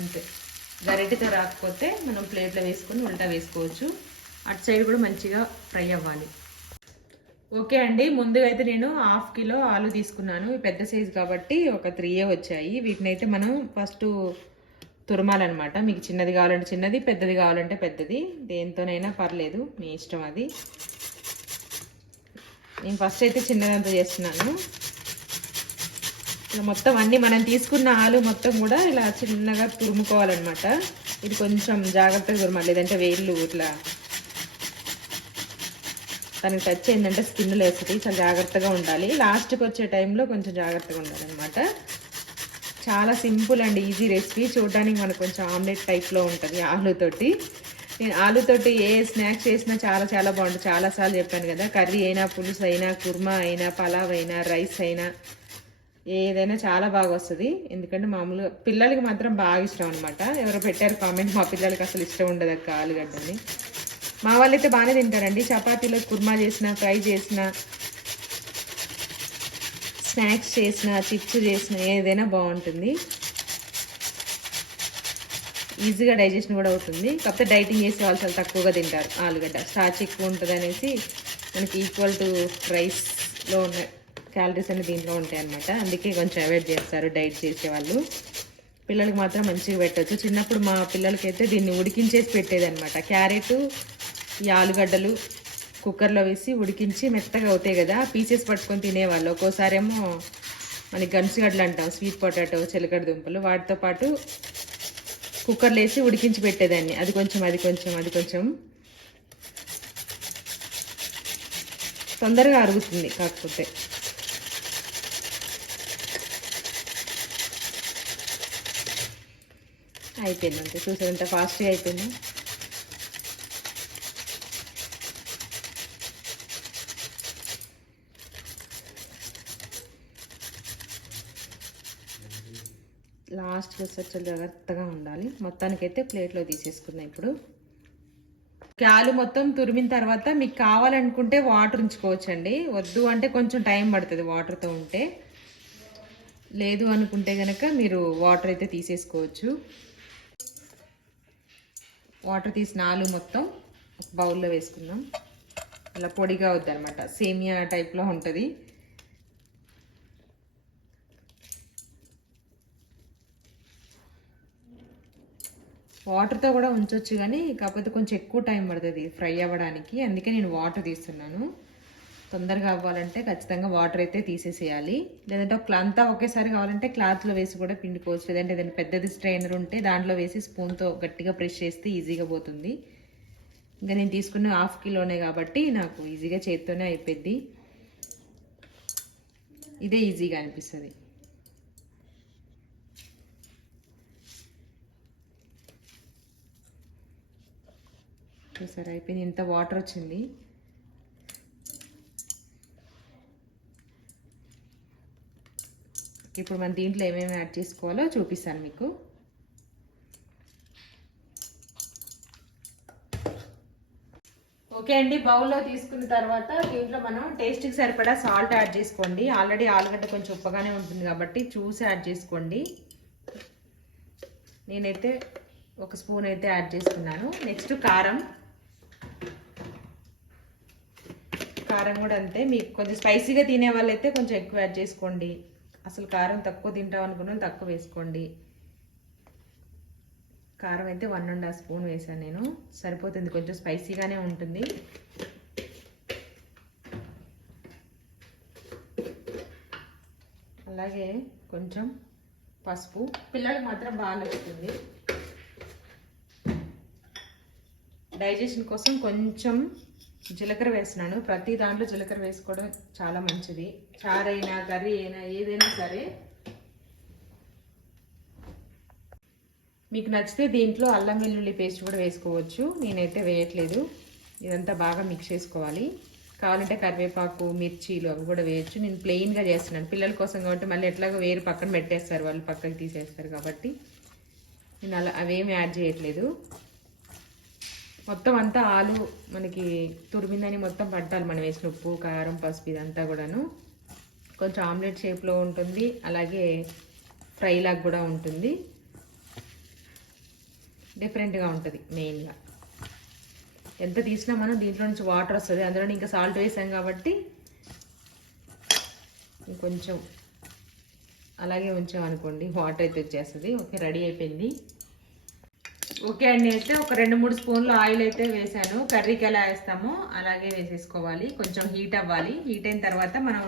అంతే. గరిటెతో రాకపోతే మనం ప్లేట్లో వేసుకొని ఉల్టా వేసుకోవచ్చు. అటు సైడ్ కూడా మంచిగా ఫ్రై అవ్వాలి. ఓకే అండి ముందుగా అయితే నేను హాఫ్ కిలో ఆలు తీసుకున్నాను. పెద్ద సైజు కాబట్టి ఒక త్రీయే వచ్చాయి. వీటిని అయితే మనం ఫస్ట్ తురమాలన్నమాట. మీకు చిన్నది కావాలంటే చిన్నది పెద్దది కావాలంటే పెద్దది. దేంతోనైనా పర్లేదు మీ ఇష్టం అది. నేను ఫస్ట్ అయితే చిన్నదంతా చేస్తున్నాను. మొత్తం అన్ని మనం తీసుకున్న ఆలు మొత్తం కూడా ఇలా చిన్నగా తురుముకోవాలన్నమాట. ఇది కొంచెం జాగ్రత్తగా తురమాలి లేదంటే వేళ్ళు ఇట్లా. దానికి టచ్ ఏంటంటే స్కిన్ లేస్తుంది చాలా జాగ్రత్తగా ఉండాలి. లాస్ట్కి వచ్చే టైంలో కొంచెం జాగ్రత్తగా ఉండాలన్నమాట. చాలా సింపుల్ అండ్ ఈజీ రెసిపీ. చూడడానికి మనకు కొంచెం ఆమ్లెట్ టైప్లో ఉంటుంది ఆలుతోటి. నేను ఆలుతోటి ఏ స్నాక్స్ చేసినా చాలా చాలా బాగుంటుంది. చాలాసార్లు చెప్పాను కదా కర్రీ అయినా పులుసు అయినా కుర్మా అయినా పలావ్ అయినా రైస్ అయినా. ఏదైనా చాలా బాగా వస్తుంది ఎందుకంటే మామూలుగా పిల్లలకి మాత్రం బాగా ఇష్టం అనమాట ఎవరో పెట్టారు కామెంట్ మా పిల్లలకి అసలు ఇష్టం ఉండదు అక్క ఆలుగడ్డని మా వాళ్ళైతే బాగానే తింటారండి. చపాతీలో కుర్మా చేసిన ఫ్రై చేసిన స్నాక్స్ చేసిన చిప్స్ చేసిన ఏదైనా బాగుంటుంది. ఈజీగా డైజెషన్ కూడా అవుతుంది. కాకపోతే డైటింగ్ చేసే వాళ్ళు చాలా తక్కువగా తింటారు ఆలుగడ్డ. స్టార్చ్ ఎక్కువ ఉంటుంది అనేసి మనకి ఈక్వల్ టు రైస్లో ఉన్న క్యాలరీస్ అన్ని దీంట్లో ఉంటాయి అనమాట అందుకే కొంచెం అవాయిడ్ చేస్తారు డైట్ చేసే వాళ్ళు పిల్లలకి మాత్రం మంచిగా పెట్టచ్చు. చిన్నప్పుడు మా పిల్లలకైతే దీన్ని ఉడికించేసి పెట్టేది అనమాట క్యారెట్ ఈ ఆలుగడ్డలు కుక్కర్లో వేసి ఉడికించి మెత్తగా అవుతాయి కదా పీసెస్ పట్టుకొని తినేవాళ్ళు. ఒక్కోసారేమో మనకి గన్సుగడ్డలు అంటాం స్వీట్ పొటాటో చిలకడ దుంపలు. వాటితో పాటు కుక్కర్లో వేసి ఉడికించి పెట్టేదాన్ని. అది కొంచెం అది కొంచెం అది కొంచెం. తొందరగా అరుగుతుంది కాకపోతే. అయిపోయింది అంతే చూసారు ఎంత ఫాస్ట్గా అయిపోయింది. లాస్ట్కి వచ్చి జాగ్రత్తగా ఉండాలి. మొత్తానికైతే ప్లేట్లో తీసేసుకున్నాయి ఇప్పుడు. క్యాలు మొత్తం తురిమిన తర్వాత మీకు కావాలనుకుంటే వాటర్ ఉంచుకోవచ్చండి. వద్దు అంటే కొంచెం టైం పడుతుంది వాటర్తో ఉంటే. లేదు అనుకుంటే కనుక మీరు వాటర్ అయితే తీసేసుకోవచ్చు. వాటర్ తీసిన ఆలు మొత్తం ఒక బౌల్లో వేసుకుందాం. అలా పొడిగా వద్దు అనమాట సేమియా టైప్లో ఉంటుంది. వాటర్తో కూడా ఉంచవచ్చు కానీ కాకపోతే కొంచెం ఎక్కువ టైం పడుతుంది ఫ్రై అవ్వడానికి. అందుకే నేను వాటర్ తీస్తున్నాను. తొందరగా అవ్వాలంటే ఖచ్చితంగా వాటర్ అయితే తీసేసేయాలి. లేదంటే ఒక అంతా ఒకేసారి కావాలంటే క్లాత్లో వేసి కూడా పిండుకోవచ్చు. లేదంటే ఏదైనా పెద్దది స్ట్రైనర్ ఉంటే దాంట్లో వేసి స్పూన్తో గట్టిగా ప్రెస్ చేస్తే ఈజీగా పోతుంది. ఇంకా నేను తీసుకున్న హాఫ్ కిలోనే కాబట్టి నాకు ఈజీగా చేతితోనే అయిపోద్ది ఇదే ఈజీగా అనిపిస్తుంది. చూసారా అయిపోయింది. ఇంత వాటర్ వచ్చింది. ఇప్పుడు మన దీంట్లో ఏమేమి యాడ్ చేసుకోవాలో చూపిస్తాను మీకు. ఓకే అండి బౌల్లో తీసుకున్న తర్వాత దీంట్లో మనం టేస్ట్కి సరిపడా సాల్ట్ యాడ్ చేసుకోండి. ఆల్రెడీ ఆలుగడ్డ కొంచెం ఉప్పగానే ఉంటుంది కాబట్టి చూసి యాడ్ చేసుకోండి. నేనైతే ఒక స్పూన్ అయితే యాడ్ చేసుకున్నాను. నెక్స్ట్ కారం. కారం కూడా అంతే. మీకు కొంచెం స్పైసీగా తినే వాళ్ళైతే కొంచెం ఎక్కువ యాడ్ చేసుకోండి. అసలు కారం తక్కువ తింటాం అనుకున్న తక్కువ వేసుకోండి. కారం అయితే వన్ అండ్ హాఫ్ స్పూన్ వేసాను నేను. సరిపోతుంది కొంచెం స్పైసీగానే ఉంటుంది. అలాగే కొంచెం పసుపు. పిల్లలకు మాత్రం బాగా నచ్చుతుంది. డైజెషన్ కోసం కొంచెం జీలకర్ర వేస్తున్నాను. ప్రతి దాంట్లో జీలకర్ర వేసుకోవడం చాలా మంచిది. చారైనా కర్రీ అయినా ఏదైనా సరే మీకు నచ్చితే దీంట్లో అల్లం వెల్లుల్లి పేస్ట్ కూడా వేసుకోవచ్చు. నేనైతే వేయట్లేదు. ఇదంతా బాగా మిక్స్ చేసుకోవాలి. కావాలంటే కరివేపాకు మిర్చీలు అవి కూడా వేయచ్చు. నేను ప్లెయిన్గా చేస్తున్నాను. పిల్లల కోసం కాబట్టి మళ్ళీ ఎట్లాగో వేరు పక్కన పెట్టేస్తారు. వాళ్ళు పక్కకి తీసేస్తారు కాబట్టి. నేను అలా అవేమి యాడ్ చేయట్లేదు. మొత్తం అంతా ఆలు మనకి తురిమిందని మొత్తం పట్టాలి మనం వేసిన ఉప్పు కారం పసుపు ఇదంతా కూడాను. కొంచెం ఆమ్లెట్ షేప్లో ఉంటుంది. అలాగే ఫ్రై లాగా కూడా ఉంటుంది. డిఫరెంట్గా ఉంటుంది మెయిన్గా. ఎంత తీసినా మనం దీంట్లో నుంచి వాటర్ వస్తుంది. అందులో ఇంకా సాల్ట్ వేసాం కాబట్టి ఇంకొంచెం అలాగే ఉంచాం అనుకోండి వాటర్ అయితే వచ్చేస్తుంది. ఓకే రెడీ అయిపోయింది. ఓకే అండి. అయితే ఒక రెండు మూడు స్పూన్లు ఆయిల్ అయితే వేసాను. కర్రీకి ఎలా వేస్తామో అలాగే వేసేసుకోవాలి. కొంచెం హీట్ అవ్వాలి. హీట్ అయిన తర్వాత మనం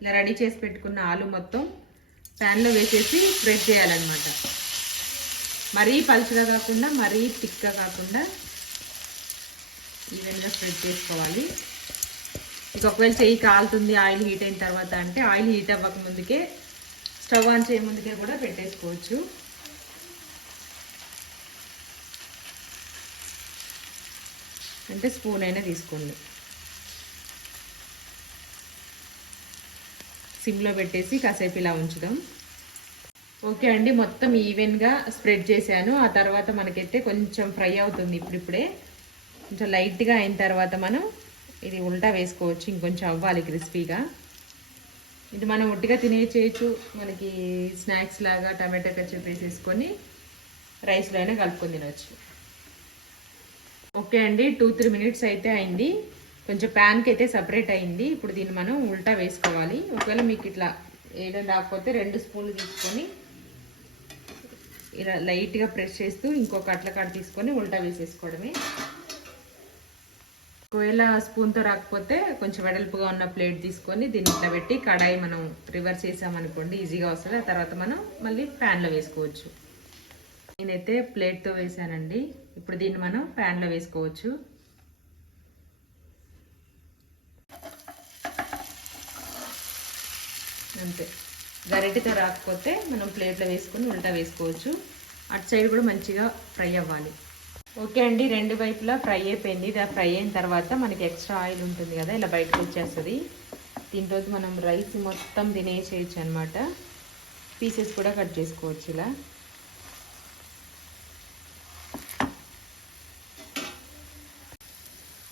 ఇలా రెడీ చేసి పెట్టుకున్న ఆలు మొత్తం ప్యాన్లో వేసేసి స్ప్రెడ్ చేయాలన్నమాట. మరీ పలుచగా కాకుండా మరీ థిక్గా కాకుండా ఈవెన్గా స్ప్రెడ్ చేసుకోవాలి. ఇక ఒకవేళ చెయ్యి కాలుతుంది ఆయిల్ హీట్ అయిన తర్వాత అంటే ఆయిల్ హీట్ అవ్వక ముందుకే స్టవ్ ఆన్ చేయ ముందుకే కూడా పెట్టేసుకోవచ్చు. అంటే స్పూన్ అయినా తీసుకోండి. సిమ్లో పెట్టేసి కాసేపు ఇలా ఉంచుదాం. ఓకే అండి మొత్తం ఈవెన్గా స్ప్రెడ్ చేశాను. ఆ తర్వాత మనకైతే కొంచెం ఫ్రై అవుతుంది ఇప్పుడిప్పుడే. కొంచెం లైట్గా అయిన తర్వాత మనం ఇది ఉల్టా వేసుకోవచ్చు ఇంకొంచెం అవ్వాలి క్రిస్పీగా. ఇది మనం ఒట్టిగా తినేసేయచ్చు మనకి స్నాక్స్ లాగా టమాటో కచ్చప్ వేసేసుకొని రైస్లో అయినా కలుపుకొని తినవచ్చు ఓకే అండి టూ త్రీ మినిట్స్ అయితే అయింది. కొంచెం ప్యాన్కి అయితే సపరేట్ అయింది. ఇప్పుడు దీన్ని మనం ఉల్టా వేసుకోవాలి. ఒకవేళ మీకు ఇట్లా వేయడం రాకపోతే రెండు స్పూన్లు తీసుకొని ఇలా లైట్గా ప్రెస్ చేస్తూ ఇంకొక అట్ల కాడ తీసుకొని ఉల్టా వేసేసుకోవడమే. ఒకవేళ స్పూన్తో రాకపోతే కొంచెం వెడల్పుగా ఉన్న ప్లేట్ తీసుకొని దీన్ని ఇట్లా పెట్టి కడాయి మనం రివర్స్ చేసామనుకోండి ఈజీగా వస్తుంది. ఆ తర్వాత మనం మళ్ళీ ప్యాన్లో వేసుకోవచ్చు. నేనైతే ప్లేట్తో వేసానండి. ఇప్పుడు దీన్ని మనం ప్యాన్లో వేసుకోవచ్చు. అంతే. గరిటితో రాకపోతే మనం ప్లేట్లో వేసుకొని ఉల్టా వేసుకోవచ్చు. అటు సైడ్ కూడా మంచిగా ఫ్రై అవ్వాలి. ఓకే అండి రెండు వైపులా ఫ్రై అయిపోయింది. ఇది ఫ్రై అయిన తర్వాత మనకి ఎక్స్ట్రా ఆయిల్ ఉంటుంది కదా ఇలా బయటకు వచ్చేస్తుంది. దీంట్లో మనం రైస్ మొత్తం తినేసేయచ్చు అనమాట పీసెస్ కూడా కట్ చేసుకోవచ్చు ఇలా.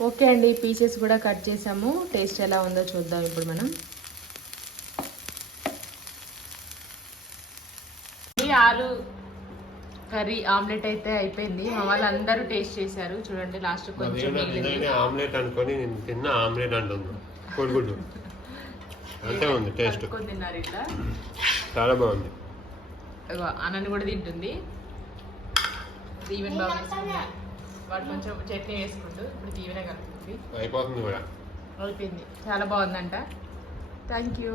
ఓకే అండి పీసెస్ కూడా కట్ చేసాము. టేస్ట్ ఎలా ఉందో చూద్దాం ఇప్పుడు మనం. ఆలు కర్రీ ఆమ్లెట్ అయితే అయిపోయింది. మా వాళ్ళు అందరూ టేస్ట్ చేశారు. చూడండి లాస్ట్ కొంచెం ఆమ్లెట్ అనుకొని నేను తిన్న ఆమ్లెట్ అంటుంది. కోడిగుడ్డు. అంతే ఉంది టేస్ట్. తిన్నారు ఇట్లా చాలా బాగుంది. అన్నని కూడా తింటుంది. దీవెన్ బాగా వాడు కొంచెం చట్నీ వేసుకుంటూ ఇప్పుడు దీవెనే కలుపుతుంది. అయిపోతుంది కూడా అయిపోయింది. చాలా బాగుందంట. Thank you.